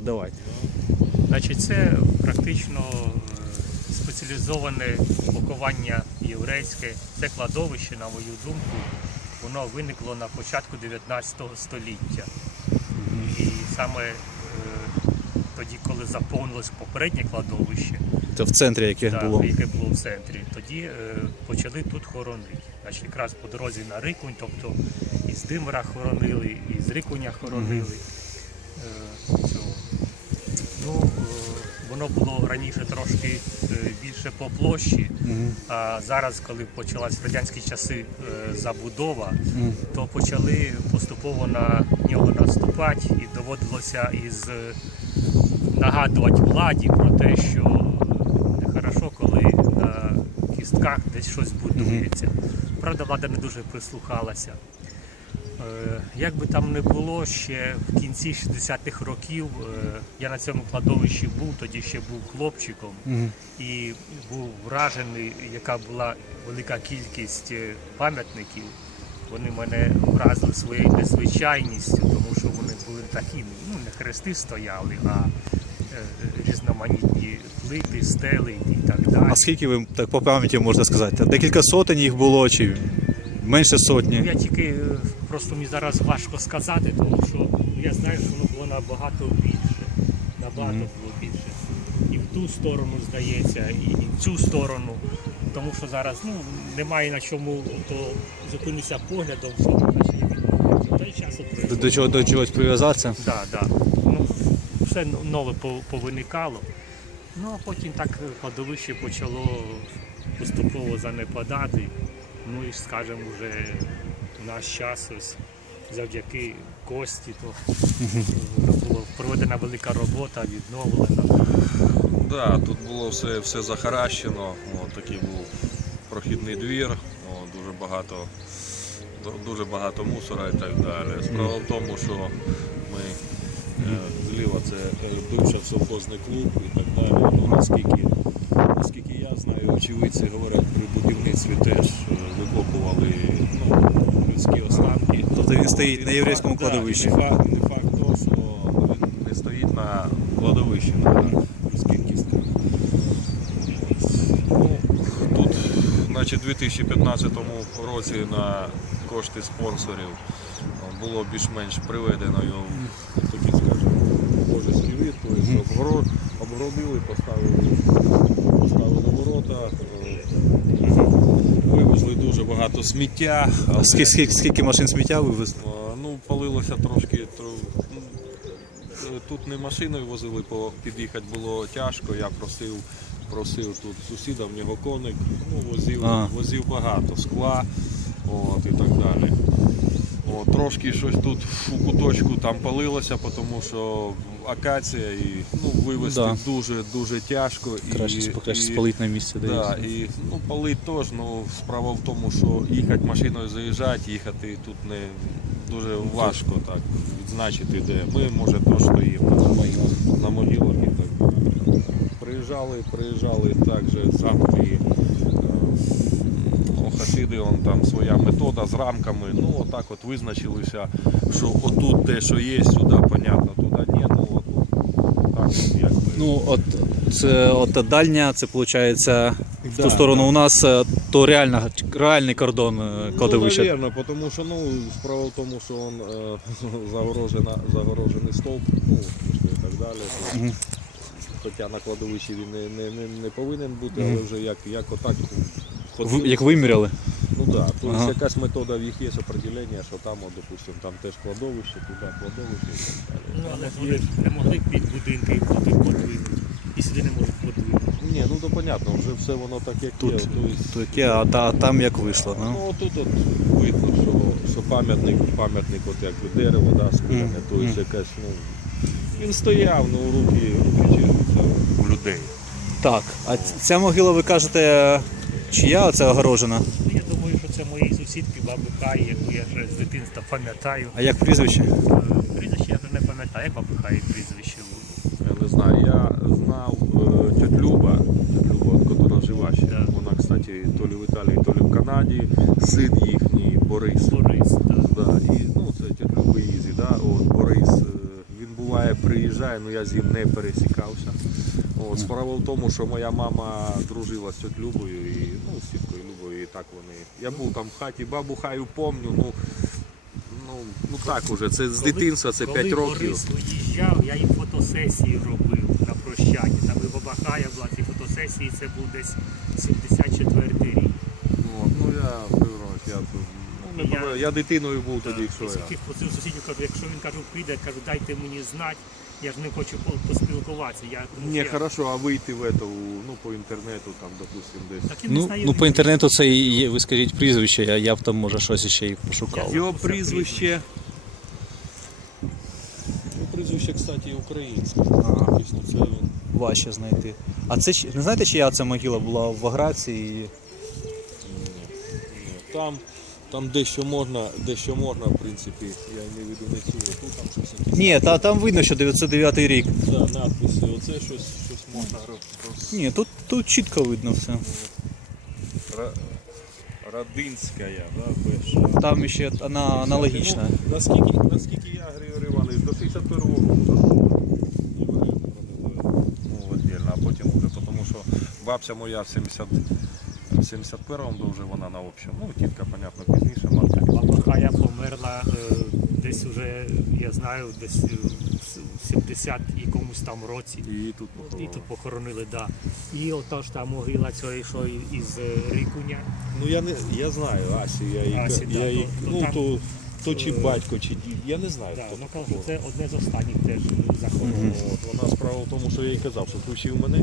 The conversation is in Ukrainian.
Давайте. Значить, це практично е, спеціалізоване поховання єврейське. Це кладовище, на мою думку, воно виникло на початку 19 століття. І саме е, тоді, коли заповнилось попереднє кладовище, Це в центрі яке да, було. яке було в центрі, тоді е, почали тут хоронити. Значить, якраз по дорозі на Рикунь, тобто і з Димира хоронили, і з Рикуня хоронили. Е, цього. Ну, е, воно було раніше трошки е, більше по площі, Мгм. а зараз, коли почалась в радянські часи е, забудова, Мгм. то почали поступово на нього наступати і доводилося із нагадувати владі про те, що нехорошо, коли на кістках десь щось будується. Правда, влада не дуже прислухалася. Е, Як би там не було, ще в кінці 60-х років е, я на цьому кладовищі був, тоді ще був хлопчиком і був вражений, яка була велика кількість е, пам'ятників. Вони мене вразили своєю незвичайністю, тому що вони були такі, ну не хрести стояли, а різноманітні плити, стели і так далі. А скільки ви так по пам'яті можете сказати? Декілька сотень їх було чи менше Ну, сотні? Я тільки просто мені зараз важко сказати, тому що я знаю, що воно було набагато більше. Набагато було більше. І в ту сторону, здається, і, в цю сторону. Тому що зараз ну, немає на чому то зупинитися поглядом, що значить, я відмовляю. За той час До, до чого до чогось прив'язатися? Да, да. Ну, все нове по- повиникало. Ну а потім так кладовище почало поступово занепадати. Ну і скажімо, вже наш час ось завдяки кості, то е, була проведена велика робота, відновлена. Да, тут було все, все захаращено. О, такий був прохідний двір, о, дуже багато, дуже багато мусора і так далі. Справа в тому, що ми е, зліва це е, бивший совхозний клуб і так далі. Ну, наскільки, наскільки я знаю, очевидці говорять, при будівництві теж е, викопували ну, людські Тобто він стоїть на єврейському кладовищі. Не факт, не факт того, що він не стоїть на кладовищі на людських кістках. Ну, тут, значить, у 2015 році на кошти спонсорів було більш-менш приведено його в такий, скажімо, божеський вид, тобто обгородили, поставили ворота, е, вивезли дуже багато сміття. Але- скільки, скільки, скільки машин сміття вивезли? Ну, палилося трошки. тро- е, Тут не машиною возили, бо під'їхати було тяжко. Я просив, просив тут сусіда, в нього коник, ну, возив, А. возив багато скла от, і так далі. От, трошки щось тут у куточку там палилося, тому що акація і ну, вивезти Да. дуже дуже тяжко. Краще, і, краще і- спалити на місці. Да, Да. і ну, палить теж, ну справа в тому, що їхати машиною заїжджати, їхати тут не дуже важко так відзначити, де ми, може, то стоїмо на могилах, на могилах і так. Приїжджали, приїжджали також сам і е, он там своя метода з рамками. Ну, отак от визначилися, що отут те, що є, сюди, понятно, туди ні, ну от, так, якби. Ну, от це от дальня, це виходить в Да, ту сторону да. у нас е, то реально, реальний кордон е, кладовища. Ну, наверное, потому що ну, справа в тому, що он, е, загорожена, загорожений стовп, ну, і так далі. то- Мгм. Хоча на кладовищі він не, не, не, не повинен бути, але вже як, як отак. Як виміряли. Ну так, да. тобто Ага. якась метода в їх є определення, що там, от, допустим, там теж кладовище, туди кладовище і так далі. Ну, але вони не могли під будинки туди подвинути. І сюди не можуть подвинути. Ні, ну то понятно, вже все воно так як Тут є. Тобто, то яке, а, та, а там як вийшло. Ну. Ну тут от видно, що, що пам'ятник, пам'ятник, от якби дерево, да, скляне, Мгм. то Мгм. якась, ну. Він стояв, ну руки, руки чешуться у людей. Так, а ця могила, ви кажете, чия оця огорожена? Ну, я думаю, що це моєї сусідки баби Хаї, яку я вже з дитинства пам'ятаю. А як прізвище? Е, Прізвище я вже не пам'ятаю, як баби Хаї прізвище було. Я не знаю, я знав е, тетю Люба, тетю Люба, от, яка жива ще. Да. Вона, кстати, то лі в Італії, то лі в Канаді, син їхній, Борис. Борис, так. Да, і, ну, це тетя Люби Ізі, да, от, Борис, е, він буває приїжджає, ну я з ним не пересікався. От, справа в тому, що моя мама дружила з тьот Любою і ну, з тіткою Любою, і так вони. Я був там в хаті, бабу хаю помню, ну, ну, ну так уже, це з Коли- дитинства, це 5 Коли років. Борис виїжджав, я їм фотосесії робив на прощання. Там і баба Хая була ці фотосесії, це був десь 74 рік. Ну, ну я півроку, я, тут, ну, не Я- я дитиною був тоді, Так, що я. просив сусідів, кажу, якщо він кажу, прийде, кажу, дайте мені знати, я ж не хочу поспілкуватися. Я, Ні, я- хорошо, а вийти в эту, ну, по інтернету, там, допустим, десь. Так він не Ну, знає ну по інтернету це і є, ви скажіть прізвище, я, я б там може щось ще й пошукав. Його прізвище. Його прізвище, кстати, українське. Це. Важче знайти. А це не знаєте, чия ця могила була в Аграці? І... Ні, ні. Там, там дещо можна, дещо можна, в принципі, я не веду не цю, тут там щось якісь. Ні, та, там видно, що 909 рік. Да, надписи, оце щось, щось можна роз... Ні, тут, тут чітко видно все. Ра- Радинська, да, перша. Там ще вона аналогічна. Ну, наскільки, наскільки я Григорій Іванович, до 61 року дожив. Ну, віддільно, а потім вже, тому що бабця моя в 70, в 71-му дуже вона на общому. Ну, тітка, понятно, пізніше, матка. Баба Хая померла е, десь уже, я знаю, десь е, в 70 якомусь там році. І тут похоронили. І тут похоронили, да. І отож та могила цієї, що із е, Рікуня. Ну я не я знаю Асі, я її, Асі, я да, її то- ну там, то, то чи батько, чи дід, я не знаю. Да, хто ну це кажу, це одне з останніх теж захоронено. Вона справа в тому, що я їй казав, що включив мене.